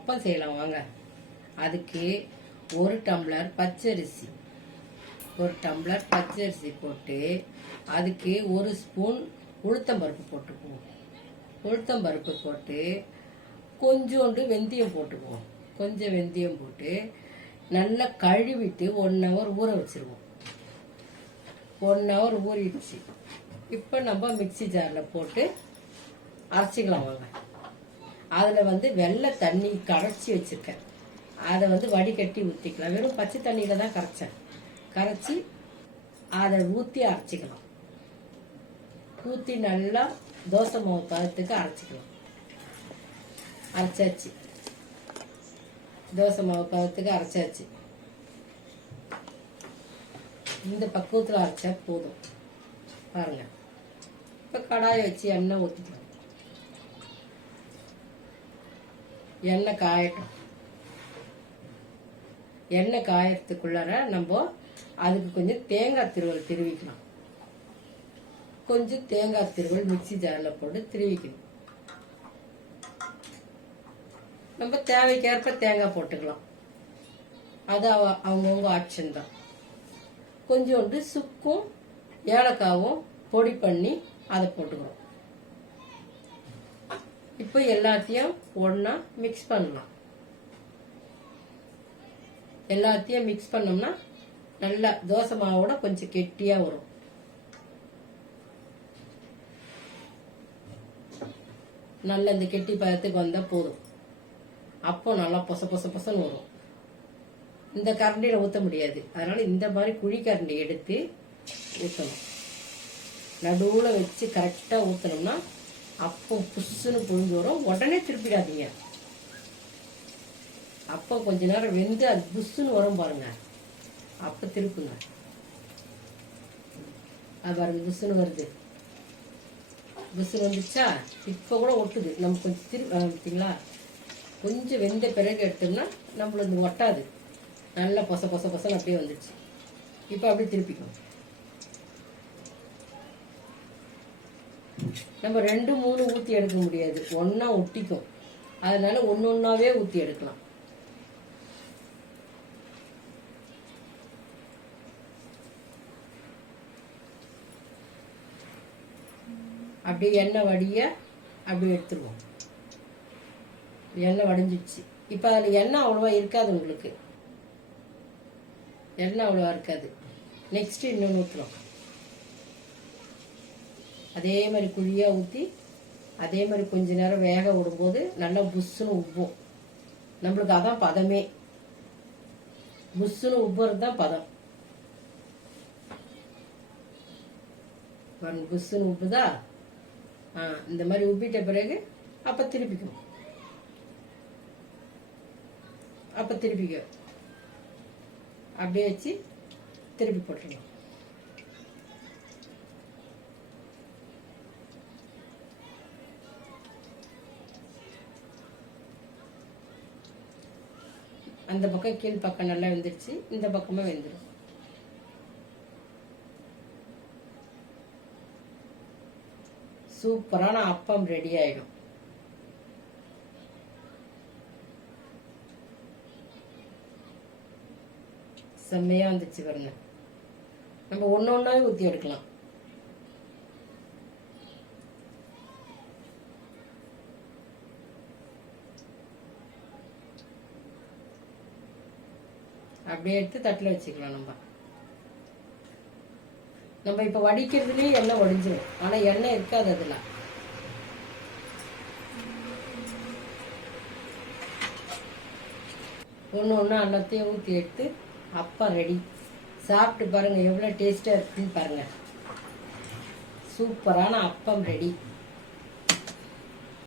அப்பம் செய்யலாம் வாங்க. அதுக்கு 1 டம்ளர் பச்சரிசி, 1 டம்ளர் பச்சரிசி போட்டு அதுக்கு 1 ஸ்பூன் உளுத்தம்பருப்பு போட்டுக்குவோம். உளுத்தம்பருப்பு போட்டு கொஞ்சோண்டு வெந்தயம் போட்டுக்குவோம். கொஞ்சம் வெந்தயம் போட்டு நல்லா கழுவிட்டு 1 ஹவர் ஊற வச்சிருவோம். 1 ஹவர் ஊறிடுச்சு. இப்போ நம்ம மிக்சி ஜாரில் போட்டு அரைச்சிக்கலாம் வாங்க. அதில் வெள்ளை தண்ணி கரைச்சி வச்சுருக்கேன். அதை வடிகட்டி ஊற்றிக்கலாம். வெறும் பச்சை தண்ணியில் தான் கரைச்சேன். கரைச்சி அதை ஊற்றி அரைச்சிக்கலாம். ஊற்றி நல்லா தோசை மாவு பதத்துக்கு அரைச்சிக்கலாம். அரைச்சாச்சு. தோசை மாவு பதத்துக்கு அரைச்சாச்சு. இந்த பக்குவத்தில் அரைச்சா போதும். பாருங்க. இப்போ கடாயை வச்சு எண்ணெய் ஊற்றிக்கலாம். எண்ணெய் காயட்டும். எண்ணெய் காயறதுக்குள்ளார நம்ம அதுக்கு கொஞ்சம் தேங்காய் திருவல் திருவிக்கலாம். கொஞ்சம் தேங்காய் திருவல் மிக்சி ஜாரில் போட்டு திருவிக்கணும். நம்ம தேவைக்கேற்ப தேங்காய் போட்டுக்கலாம். அது அவங்கவுங்க ஆப்ஷன் தான். கொஞ்சோண்டு சுக்கும் ஏலக்காவும் பொடி பண்ணி அதை போட்டுக்கிறோம். இப்போ எல்லாத்தையும் ஒண்ணா மிக்ஸ் பண்ணலாம். எல்லாத்தையும் மிக்ஸ் பண்ணோம்னா நல்லா தோசை மாவோட கொஞ்சம் கெட்டியா வரும். நல்ல இந்த கெட்டி பதத்துக்கு வந்தா போதும். அப்போ நல்லா பொச பொச பொசன்னு வரும். இந்த கரண்டியில ஊற்ற முடியாது. அதனால இந்த மாதிரி குழி கரண்டி எடுத்து ஊற்றணும். நடுவில் வச்சு கரெக்டாக ஊற்றணும்னா அப்போ புஷ்ஷுன்னு புழிஞ்சு வரும். உடனே திருப்பிடாதீங்க. அப்போ கொஞ்ச நேரம் வெந்து அது புஷ்ஷுன்னு வரும் பாருங்க. அப்போ திருப்புங்க. அது பாருங்க புஷ்ஷுன்னு வருது. புஷ்ஷுன்னு வந்துச்சா? இப்போ கூட ஒட்டுது. நம்ம கொஞ்சம் பார்த்தீங்களா? கொஞ்சம் வெந்த பிறகு எடுத்தோம்னா நம்மளுக்கு ஒட்டாது. நல்லா பொச பொச பொசன்னு அப்படியே வந்துடுச்சு. இப்போ அப்படியே திருப்பிக்கும். நம்ம 2 3 ஊற்றி எடுக்க முடியாது. ஒன்னா ஒட்டிக்கும். அதனால ஒன்னொன்னாவே ஊற்றி எடுக்கலாம். அப்படியே எண்ணெய் வடிய அப்படியே எடுத்துருவோம். எண்ணெய் வடிஞ்சிடுச்சு. இப்போ அதில் எண்ணெய் அவ்வளோவா இருக்காது. உங்களுக்கு எண்ணெய் அவ்வளோவா இருக்காது. நெக்ஸ்ட் இன்னொன்று ஊற்றுறோம். அதே மாதிரி குழியாக ஊற்றி அதே மாதிரி கொஞ்ச நேரம் வேக விடும்போது நல்லா புஷ்ஷுன்னு உப்பும். நம்மளுக்கு அதான் பதமே. புஷ்ஷுன்னு உப்புறது தான் பதம். புஷ்ஷுன்னு உப்புதா? இந்த மாதிரி உப்பிட்ட பிறகு அப்போ திருப்பிக்கும். அப்போ திருப்பிக்க அப்படியே வச்சு திருப்பி போட்டுருலாம். அந்த பக்கம் கீழ் பக்கம் நல்லா வெந்துருச்சு. இந்த பக்கமும் வெந்துடும். சூப்பரான அப்பம் ரெடி ஆயிடும். செம்மையா வந்துச்சு பாருங்க. நம்ம ஒன்னொன்னாவே ஊற்றி எடுக்கலாம். அப்படியே எடுத்து தட்டில் வச்சுக்கலாம். நம்ம இப்ப வடிக்கிறதுலயே எண்ணெய் வடிஞ்சிடும். ஆனா எண்ணெய் இருக்காது அதுல. ஒண்ணு எல்லாத்தையும் ஊற்றி எடுத்து அப்பம் ரெடி. சாப்பிட்டு பாருங்க எவ்வளவு டேஸ்டா இருக்குன்னு பாருங்க. சூப்பரான அப்பம் ரெடி.